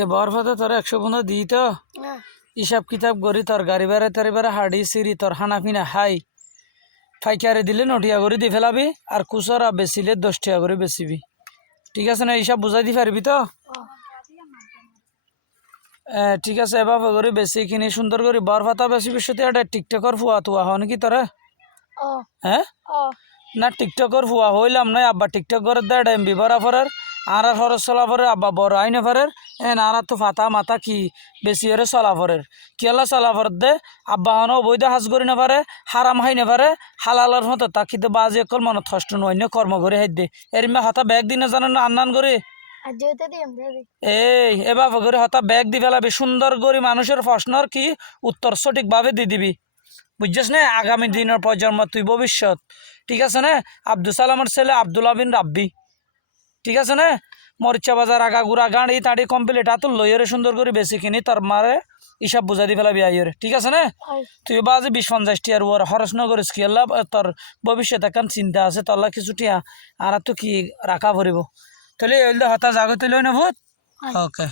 এ বরফাতে তোর 115 দিই তো হিসাব কিতাব করি তোর গাড়ি ভাড়া তারি ভাড়া হাড়ি সিঁড়ি তোর খানা পিনা হাই ফাইকারে দিলে 9 টাকা করে দি ফেলাবি আর খুচরা বেচিলে 10 টাকা করে বেচিবি ঠিক আছে না হিসাব বুঝাই দি পারবি তো ঠিক আছে এভাবে করে বেশি কিনে সুন্দর করে বরফাতা বেশি বিষয়তে একটা টিকটকর ফুয়া তুয়া হন কি তোরা হ্যাঁ না টিকটকর ফুয়া হইলাম না আব্বা টিকটক করে দেয় এমবি ভরা ফরের আর খরচ চলা ফরে আব্বা বড় আইনে ফরের আর তো ফাতা মাথা কি বেশি হরে চলা ফরের কিয়ালা চলা ফর দে আব্বা হন অবৈধ হাজ করি না পারে হারাম হাই না পারে হালালার মতো তা কিন্তু বাজে অকল মনে থষ্ট নয় কর্ম করে হাই দে এরিমা হতা ব্যাগ দিনে জানেন না আন্নান করে এই এভাবে করে হতা ব্যাগ দি ফেলাবি সুন্দর করে মানুষের প্রশ্নর কি উত্তর সঠিকভাবে দিয়ে দিবি বুঝছিস না আগামী দিনের প্রজন্ম তুই ভবিষ্যৎ ঠিক আছে না আব্দুল সালামের ছেলে আব্দুল্লাহ বিন রাব্বি ঠিক আছে না মরিচা বাজার আগাগুড়া গাড়ি তাড়ি কমপ্লিট আতুল লইরে সুন্দর করে বেশি কিনি তোর মারে হিসাব বুঝাই দি ফেলাবি আইরে ঠিক আছে না তুই বাজে 20-50 টিয়ার ওর খরচ ন করিস কি আল্লাহ তোর ভবিষ্যৎ এখন চিন্তা আছে তোর কিছু টিয়া আর তো কি রাখা পড়িব তাহলে হতা জাগতে লই না ভূত ওকে